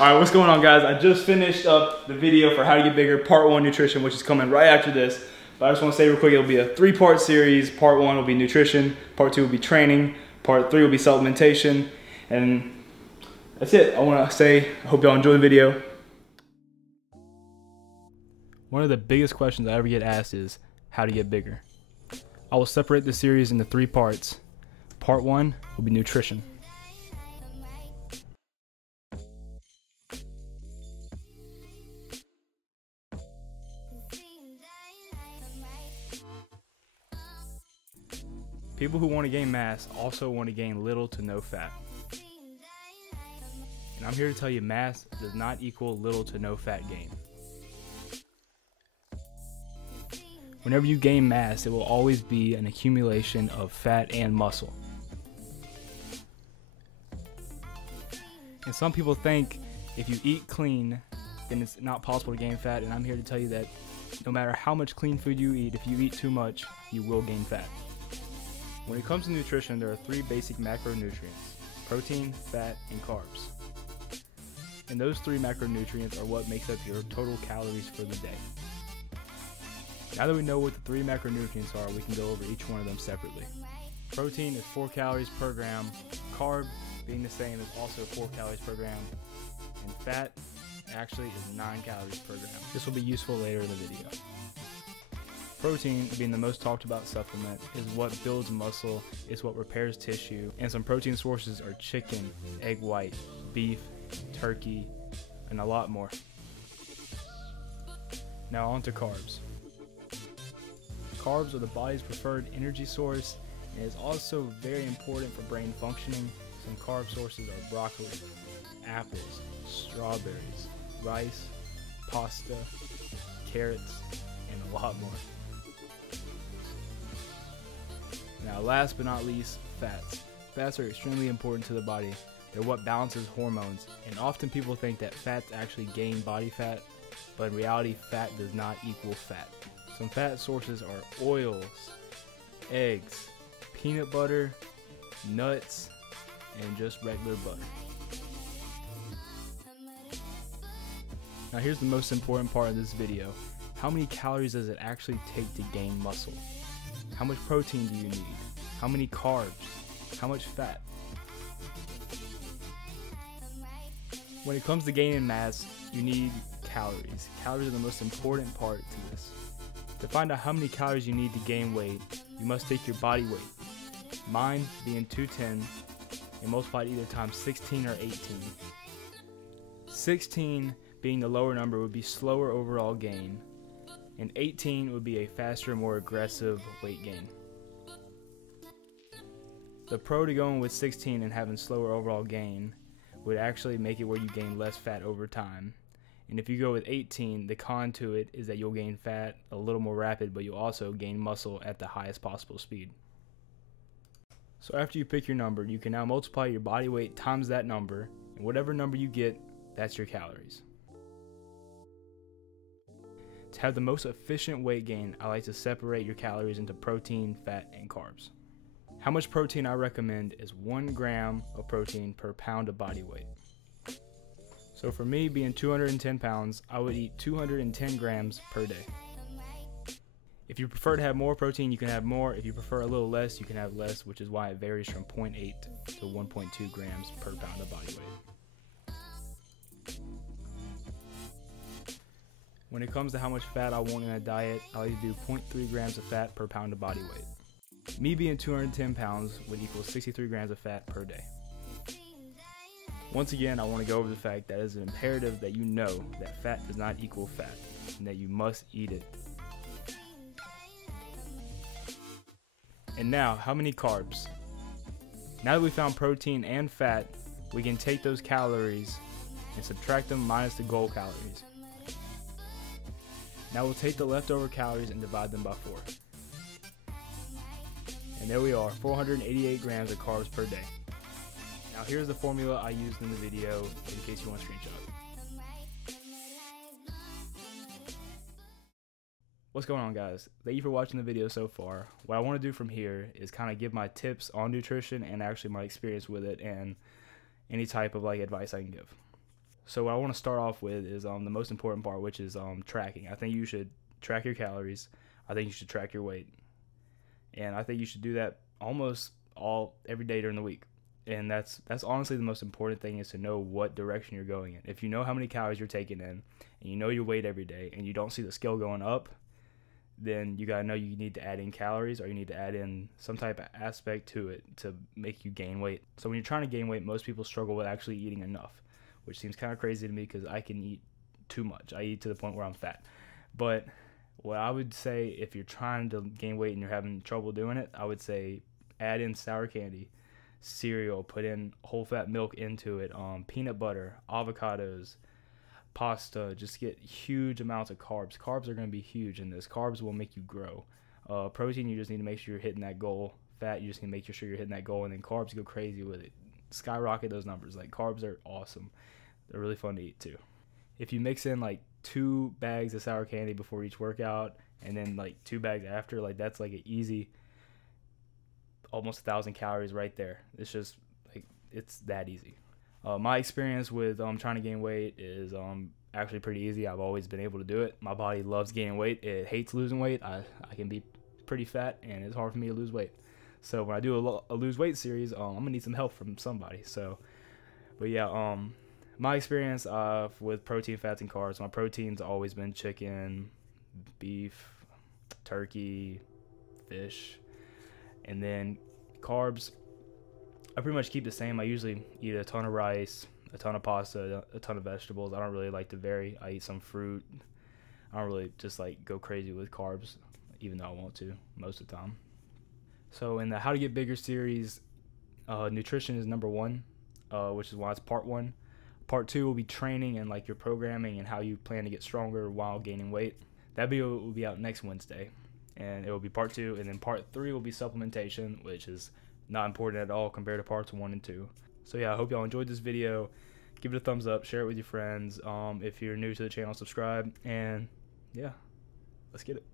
Alright, what's going on, guys? I just finished up the video for how to get bigger, part 1 nutrition, which is coming right after this. But I just want to say real quick, it'll be a 3-part series. Part 1 will be nutrition, part 2 will be training, part 3 will be supplementation, and that's it. I want to say, I hope y'all enjoy the video. One of the biggest questions I ever get asked is how to get bigger. I will separate the series into 3 parts. Part 1 will be nutrition. People who want to gain mass also want to gain little to no fat. And I'm here to tell you mass does not equal little to no fat gain. Whenever you gain mass, it will always be an accumulation of fat and muscle. And some people think if you eat clean, then it's not possible to gain fat, and I'm here to tell you that no matter how much clean food you eat, if you eat too much, you will gain fat. When it comes to nutrition, there are 3 basic macronutrients: protein, fat, and carbs. And those 3 macronutrients are what makes up your total calories for the day. Now that we know what the 3 macronutrients are, we can go over each one of them separately. Protein is 4 calories per gram, carb being the same is also 4 calories per gram, and fat actually is 9 calories per gram. This will be useful later in the video. Protein, being the most talked about supplement, is what builds muscle, is what repairs tissue, and some protein sources are chicken, egg white, beef, turkey, and a lot more. Now on to carbs. Carbs are the body's preferred energy source, and is also very important for brain functioning. Some carb sources are broccoli, apples, strawberries, rice, pasta, carrots, and a lot more. Now last but not least, fats. Fats are extremely important to the body. They're what balances hormones, and often people think that fats actually gain body fat, but in reality fat does not equal fat. Some fat sources are oils, eggs, peanut butter, nuts, and just regular butter. Now here's the most important part of this video. How many calories does it actually take to gain muscle? How much protein do you need? How many carbs? How much fat? When it comes to gaining mass, you need calories. Calories are the most important part to this. To find out how many calories you need to gain weight, you must take your body weight. Mine being 210 and multiply it either times 16 or 18. 16 being the lower number would be slower overall gain, and 18 would be a faster, more aggressive weight gain. The pro to going with 16 and having slower overall gain would actually make it where you gain less fat over time. And if you go with 18, the con to it is that you'll gain fat a little more rapid, but you'll also gain muscle at the highest possible speed. So after you pick your number, you can now multiply your body weight times that number, and whatever number you get, that's your calories. To have the most efficient weight gain, I like to separate your calories into protein, fat, and carbs. How much protein I recommend is 1 gram of protein per pound of body weight. So for me, being 210 pounds, I would eat 210 grams per day. If you prefer to have more protein, you can have more. If you prefer a little less, you can have less, which is why it varies from 0.8 to 1.2 grams per pound of body weight. When it comes to how much fat I want in a diet, I like to do 0.3 grams of fat per pound of body weight. Me being 210 pounds would equal 63 grams of fat per day. Once again, I want to go over the fact that it is imperative that you know that fat does not equal fat, and that you must eat it. And now, how many carbs? Now that we found protein and fat, we can take those calories and subtract them minus the goal calories. Now we'll take the leftover calories and divide them by 4. And there we are, 488 grams of carbs per day. Now here's the formula I used in the video in case you want to screenshot. What's going on, guys? Thank you for watching the video so far. What I want to do from here is kind of give my tips on nutrition and actually my experience with it and any type of advice I can give. So what I want to start off with is the most important part, which is tracking. I think you should track your calories. I think you should track your weight, and I think you should do that almost every day during the week. And that's honestly the most important thing, is to know what direction you're going in. If you know how many calories you're taking in, and you know your weight every day, and you don't see the scale going up, then you gotta know you need to add in calories, or you need to add in some type of aspect to it to make you gain weight. So when you're trying to gain weight, most people struggle with actually eating enough, which seems kind of crazy to me because I can eat too much. I eat to the point where I'm fat. But what I would say, if you're trying to gain weight and you're having trouble doing it, I would say add in sour candy, cereal, put in whole fat milk into it, peanut butter, avocados, pasta. Just get huge amounts of carbs. Carbs are going to be huge in this. Carbs will make you grow. Protein, you just need to make sure you're hitting that goal. Fat, you just need to make sure you're hitting that goal. And then carbs, go crazy with it. Skyrocket those numbers. Like, carbs are awesome. They're really fun to eat too. If you mix in like 2 bags of sour candy before each workout, and then like 2 bags after, like, that's like an easy almost 1,000 calories right there. It's just like, it's that easy. My experience with trying to gain weight is actually pretty easy. I've always been able to do it. My body loves gaining weight. It hates losing weight. I can be pretty fat, and it's hard for me to lose weight. So when I do a lose weight series, I'm gonna need some help from somebody. But yeah, my experience with protein, fats, and carbs. My protein's always been chicken, beef, turkey, fish. And then carbs, I pretty much keep the same. I usually eat a ton of rice, a ton of pasta, a ton of vegetables. I don't really like to vary. I eat some fruit. I don't really just like go crazy with carbs, even though I want to most of the time. So in the How to Get Bigger series, nutrition is number 1, which is why it's part 1. Part 2 will be training and like your programming and how you plan to get stronger while gaining weight. That video will be out next Wednesday. And it will be part 2, and then part 3 will be supplementation, which is not important at all compared to parts 1 and 2. So yeah, I hope y'all enjoyed this video. Give it a thumbs up, share it with your friends. If you're new to the channel, subscribe, and yeah, let's get it.